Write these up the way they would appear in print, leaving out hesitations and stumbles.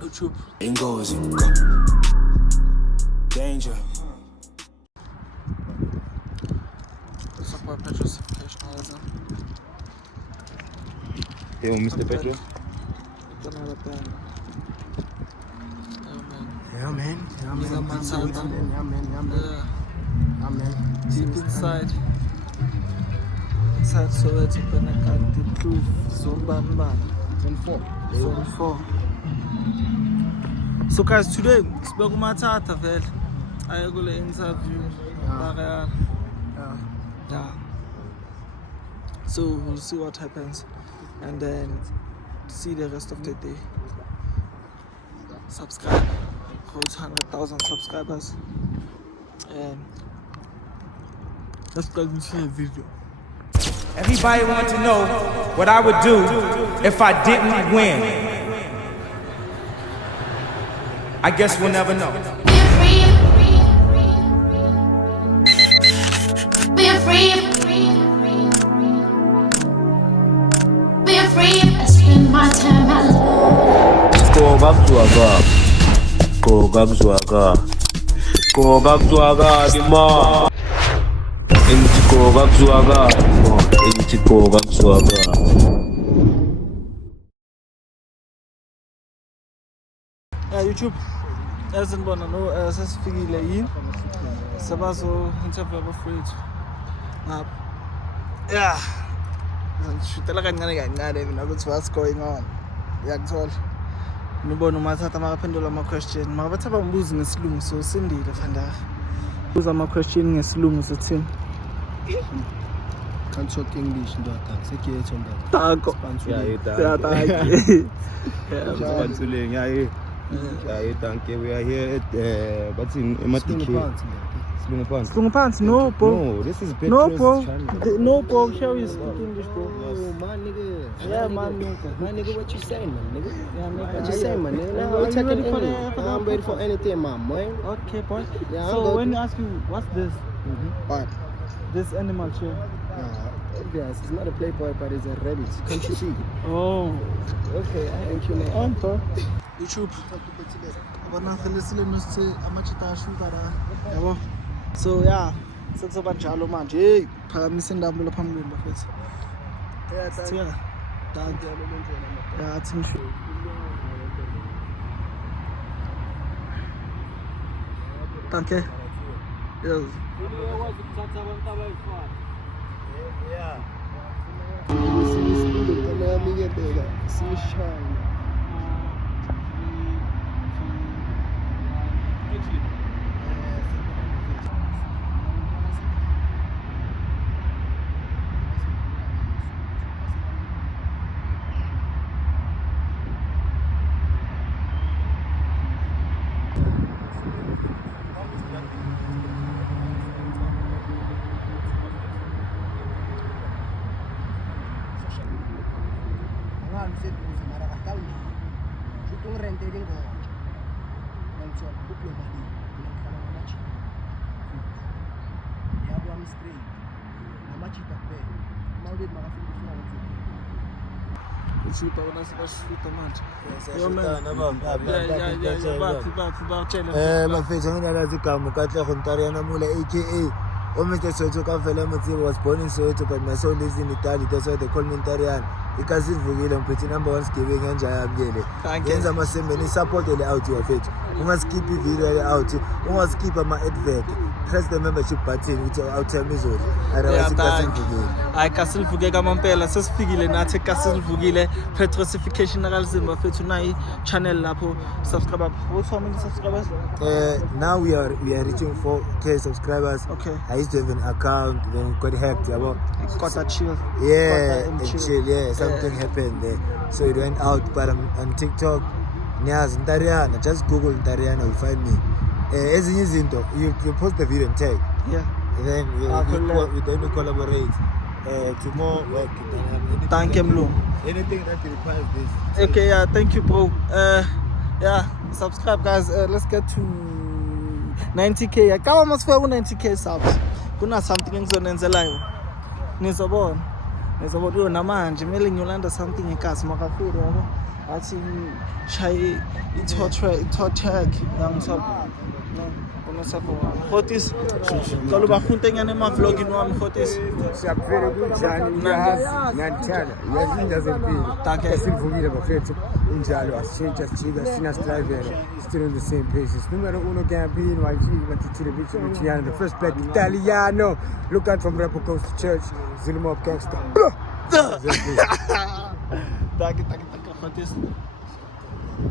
YouTube. Ingozi, danger. Talk about petrol certification. Hey, Mr. Petro. Yeah, man. Yeah, man. Deep inside Soweto, Penakati, Kloof, Zone 4. So guys, today Sibekumathatha vele aye kule interview yeah. So we'll see what happens and then see the rest of the day. Subscribe, hold 100,000 subscribers, and let's go into the video. Everybody want to know what I would do if I didn't win. I guess we'll never know. Be free. I spend my time alone. YouTube, sesibona no sesifikile yini sabazo interview abafowethu ngapha yeah ngishutela kancane mina ukuthi what's going on yakuthola nibona umathatha makaphendula ama question makabathi abambuzi ngesilungu so sindile fanda buza ama question ngesilungu sithini Can't talk English, ndo ataksekiyecho ndo. tako Yeah, thank you. We are here at what's in Ematike. Slung pants, no bro. No, this is Petro's no bro. channel. No bro, show you speak English bro. Oh, my nigga. Yeah, man, nigga. My nigga, what you saying, man, nigga? Yeah, nigga. What you saying, man, nigga? Yeah, Now, are you ready for the I'm ready for anything, man, boy. Okay, boy. Yeah, so when you ask you, what's this? What? This animal chair. Yes, it's not a playboy, but it's a rabbit. Can't you see? Oh. Okay, thank you, man. On bro. YouTube. Abana felisile nosi amachita ashukara. Yabo. So yeah, sekuzoba njalo manje. Hey, phakamisa indambulo phambili bafethu. Yeah, thank you. Yeah, athi ngisho. Thank you. Yes. Shoot on us, shoot manje. Yo man. Yeah. Mafethu ngiyalazi igama kahle Gontariana Mula aka Mr. Soweto Kavela Motsi was born in Soweto but my soul lives in Italy, that's why they call me Ntariana. Ikasivukile mphethe number 1 sgiving enjaya mjele. Yenza amasembe ni support le out yafethu. Ungaskip ivideo le out, ungaskip ama advert. Press the membership button with your out time izolo. Otherwise ikasivukile. Hayi kasilivuke kamampela sesifikile nathi kasilivuke petrosification akalizimba fethu nayi channel lapho subscribe what's how many subscribers now we are reaching 4k subscribers. Okay, I used to have an account then it got hacked yabo. Got a chill. Yeah, chill. Yeah, something happened there, so it went out. But I'm on TikTok. Niaz Ntariana, just Google Ntariana, you'll find me. Ezinye izinto you post the video and tag. Yeah. And then we collaborate. To more work. Thank you, Mlu. Anything that requires this. Okay, yeah, thank you, bro. Yeah, subscribe, guys. Let's get to 90k. Kama masifika ku 90k subs. Kuna something engizonenzelayo. Nizobona namanje kumele ngiyolanda something ekhasi makafuru yabo. athi shaye i-tot tag yangithop Khotis cala ubakhuntenyana emavlogini wami Khotis Siyaphela kunjani uyazi ngiyathanda uyazi into zempilo Take. esivukile bafethu injalo asitshintsha sijika sina strivela still on the same paces numero uno campaign YG matitile bicho Luciano the first black Italiano look out from Rebel Coast Church Zulma up gangster Take Khotis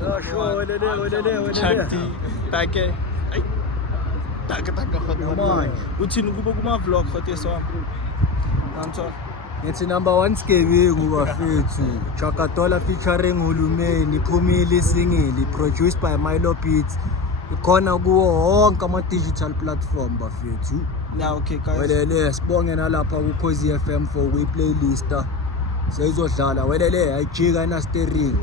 Welele Chanti Take ay Take Khotis uthini kube kuma vlog Khotis wami nganthola Ngithi number 1 Skebengu bafethu Chakatola featuring Hulumeni iphumile singeli produced by Milo Beats ikhona kuwo wonke ama digital platform bafethu now okay guys welele sibonge nalapha ku Khosi FM for we playlist seyizodlala welele ayijika na steering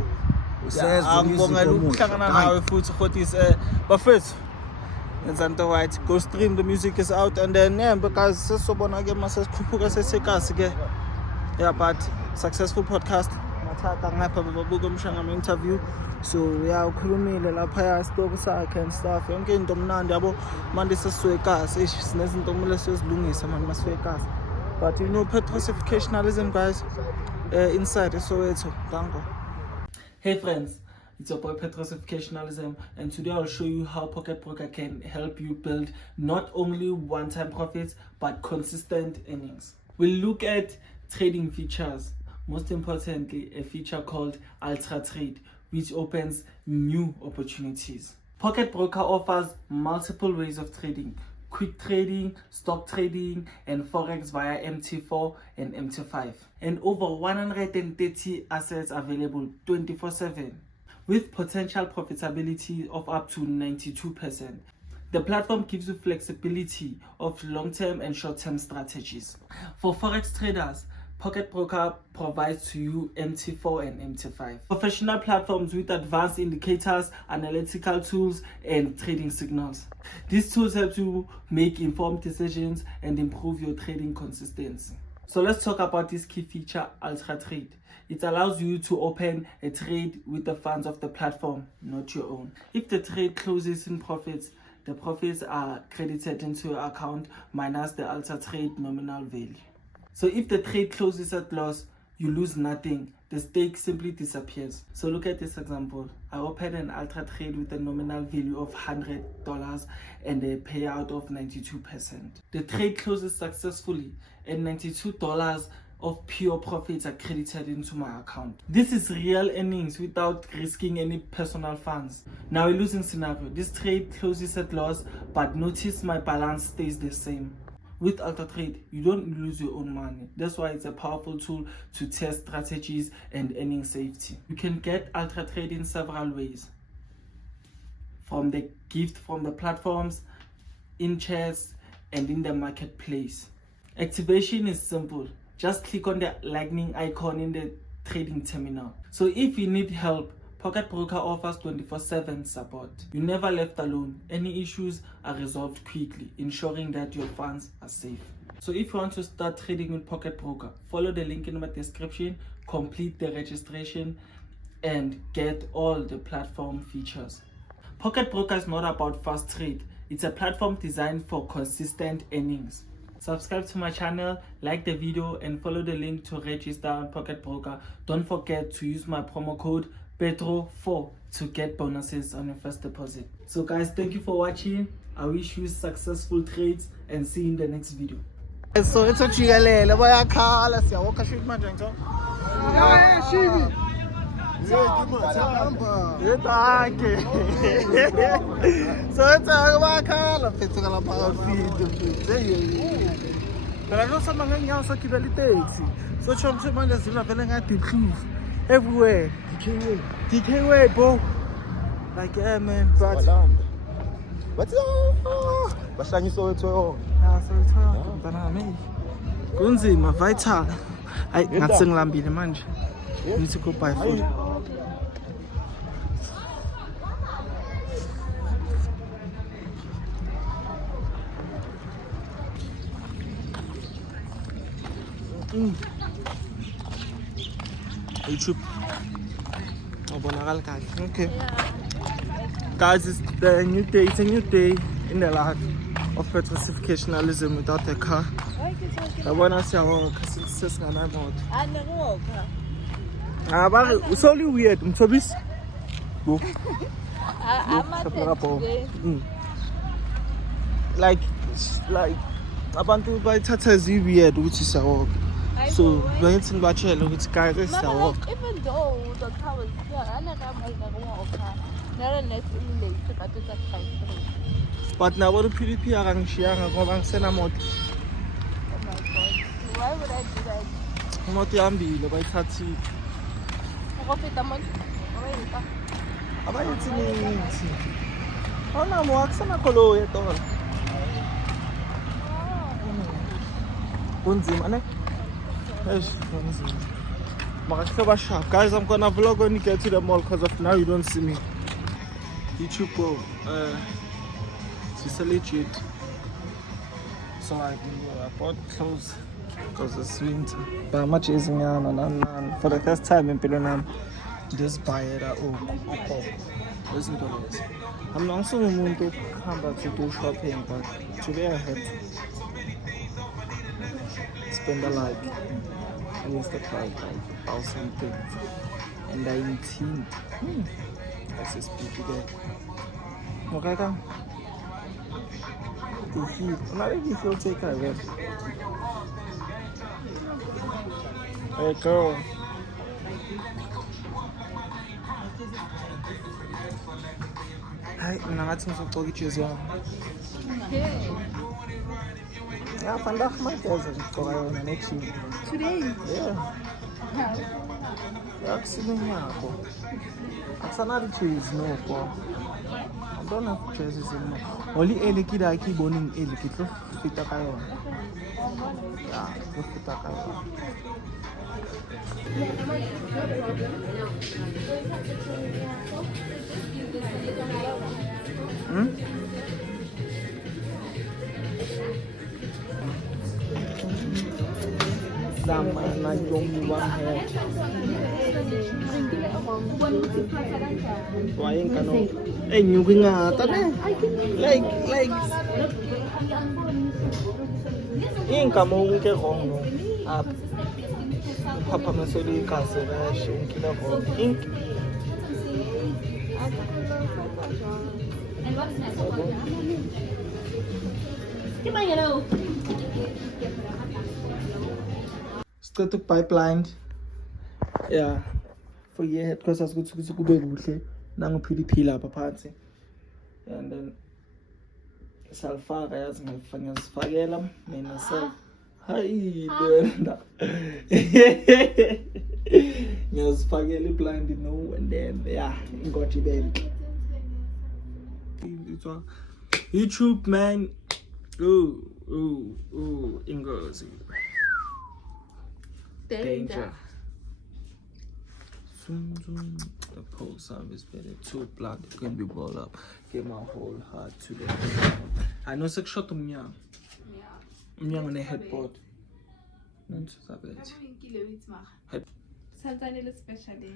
usezwe angibongela ukuhlangana nawe futhi Khotis bafethu yenza into right go stream the music is out and then because sesobona ke mase sikhuphuka sesekasi ke yeah but successful podcast mathatha ngapha babuka umshangama interview so yeah ukhulumile lapha ya stock sakhe and stuff yonke into mnandi yabo manje seswekasi sinezinto kumele sizilungisa manje maswekasi but you know petrosificationalism guys inside Soweto dango. Hey friends, it's your boy Petrosificationalism, and today I'll show you how Pocket Broker can help you build not only one-time profits but consistent earnings. We'll look at trading features, most importantly a feature called Ultra Trade, which opens new opportunities. Pocket Broker offers multiple ways of trading: quick trading, stock trading, and forex via MT4 and MT5, and over 130 assets available 24/7 with potential profitability of up to 92%. The platform gives you flexibility of long-term and short-term strategies. For forex traders, Pocket Broker provides to you MT4 and MT5. Professional platforms with advanced indicators, analytical tools, and trading signals. These tools help you make informed decisions and improve your trading consistency. So let's talk about this key feature, Ultra Trade. It allows you to open a trade with the funds of the platform, not your own. If the trade closes in profits, the profits are credited into your account minus the Ultra Trade nominal value. So if the trade closes at loss, you lose nothing. The stake simply disappears. So look at this example. I opened an Ultra Trade with a nominal value of $100 and a payout of 92%. The trade closes successfully and $92 of pure profits are credited into my account. This is real earnings without risking any personal funds. Now a losing scenario. This trade closes at loss, but notice my balance stays the same. With Ultra Trade, you don't lose your own money. That's why it's a powerful tool to test strategies and earning safety. You can get Ultra Trade in several ways. From the gift from the platforms, in chats, and in the marketplace. Activation is simple. Just click on the lightning icon in the trading terminal. So if you need help, Pocket Broker offers 24/7 support. You're never left alone. Any issues are resolved quickly, ensuring that your funds are safe. So if you want to start trading with Pocket Broker, follow the link in my description, complete the registration, and get all the platform features. Pocket Broker is not about fast trade. It's a platform designed for consistent earnings. Subscribe to my channel, like the video, and follow the link to register on Pocket Broker. Don't forget to use my promo code PETRO4 to get bonuses on your first deposit. So guys, thank you for watching. I wish you successful trades and see you in the next video. So it's a chigalele bayakhala siyawokha shit manje ngitho. Hey Shibi. Yetake. So it's a bayakhala fethu kala phakathi video. Phela lo sama ngenyawo sakibela itaxi. So chomche manje zila vele ngathi please everywhere. DK way, bro. Like yeah man, but What's up? Bashlangi Soweto. yeah, so it's all bana me. Kunzima vital. Ay ngathi ngilambile manje. Need to go buy food. YouTube. Ubonakala kahle. Okay. Guys, it's the new day. It's a new day in the life of petrosificationalism without a car. Yabona siyawalka sesinganayo imoto. It's only weird. Mthobisi. Go. Like abantu bayithatha as weird ukuthi siyawalka. So bengithi ngibachela ukuthi guys siyawalka. Even though the car was here, I never walk. Never late, but it's at 5:30. But now what PDP akangishiyanga ngoba ngisena moto. Oh my god. Why would I do that? Imoto ihambile bayithathile. Ukufika manje. Abayithi nithi. Ona mo akusana kholo yedwa. Kunzima ne? Eish, kunzima. Makakuhloba sharp. Guys, I'm gonna vlog when you get to the mall because of now you don't see me. YouTube bro, it's legit. So I bought clothes because it's winter. But I'm chasing and for the first time in Pilonam, just buy it at listen to this. I'm also going to come back to do shopping, but today I had to spend a lot. I used the price like 1,000 things. And 19th. That's a speed today. Okay, come. I'm not even feel take her again. Hey, girl. Hi, I'm not going to talk to you. Yeah, vandaag maak jij ze gewoon een niks. Today? Yeah. Ja, ik zie niet meer. Ik sta naar de cheese, no, bro. I don't have cheeses anymore. Only eliki da ki boning eliki to fita kayo. Yeah, to fita kayo. Sama na yung one head. Wayang kano. Eh, nyugin nga ata na. Like. Yung kamong ke kong no. Papa masoli kasi na yung kinako. Ink. Still pipeline. Yeah. For year because I was going to go kuhle nangu PDP lapha phansi. And then salfaka yazi ngifanya sifakela mina self. Hayi wena. Ngiyazifakela blind no and then yeah, got you baby. YouTube man. Ooh, Ingozi. Danger. The pole sound is better. Too blood can be brought up. Get my whole heart to them. I know six shot of Myang. Myang on a headboard. Not so bad. Sometimes especially.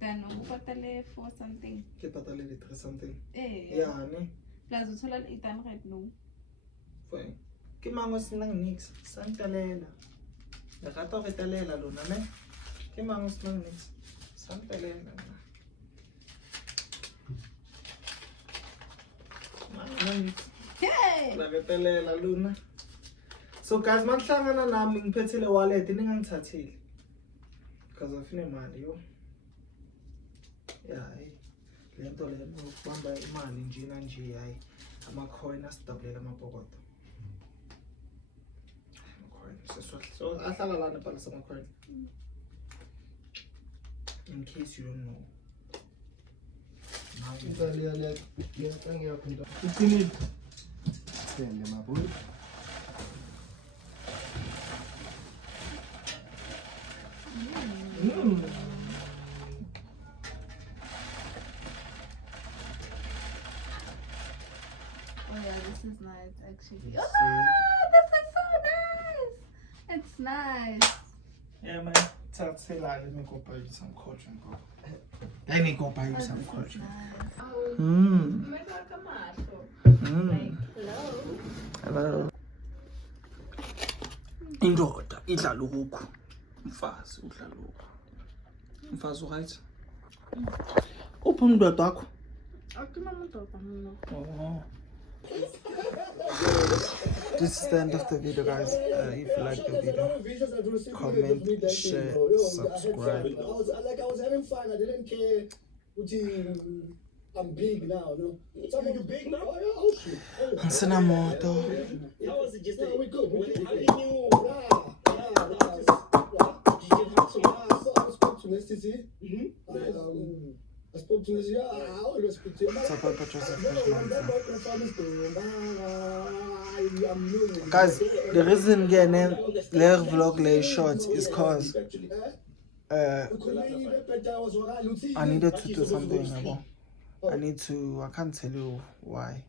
Then upatale for something. Kipatale something. Eh. Yeah, ne. Plus uthola itan right no. Fine. Kimango silang nix. Santalela. Nakato kitalela luna ne. Kimango silang nix. Santalela. Hey. Nakatalela luna. So guys, manhlangana nami ngiphethile wallet ningangithathile. Because of nemali yo. Yeah, lento le ukubamba imali nje hayi ama-coin asidablela amabhokodo. Ama-coin so ahlala lana phala sama-coin. In case you don't know. Uqinile. Sende mabuyi. Oh yeah, this is nice actually. Oh, this is so nice. It's nice. Yeah man, Say like, let me go buy you some cauldron, bro. Let me go buy you some cauldron. Hello. Indoda idla lokhu. Mfazi udla lokhu. Mfazi right? Uphi umndoda wakho? Oh. This is the end of the video, guys. If you like the video, comment, share, subscribe. I was having fun. I didn't care. I'm big now, no? You big now? Oh, shit. Ansinamoto. How was it just we good. I spoke to Nesty. I spoke to Nesty. I always speak to him. Guys, the reason again their vlog lay short is cause I needed to do something. I can't tell you why.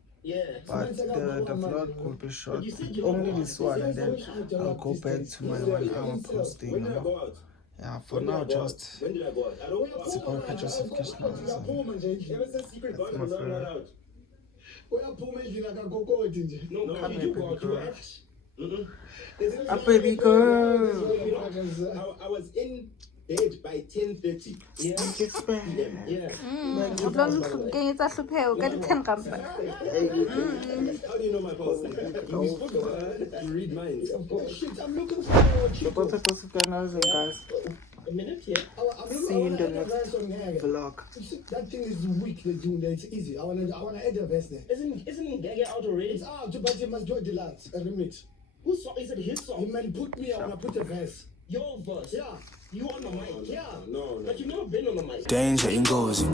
But the vlog will be short. Only this one, and then I'll go back to my 1 hour posting. Yeah, for now, just it's about Joseph Krishna. A baby girl. I was in bed by 10:30. Yeah. How do you know my post? You read minds. I'm looking forward to Guys. A minute, yeah. See you in the next vlog. That thing is weak, the June. It's easy. I wanna add a verse there. Isn't Gaga out already? It's out, but you must do a delete, a remix. Whose song is it? His song? You man put me, I wanna put a verse. Your verse? Yeah. You on the mic? Yeah. No. But you've never been on the mic. Danger ingozi.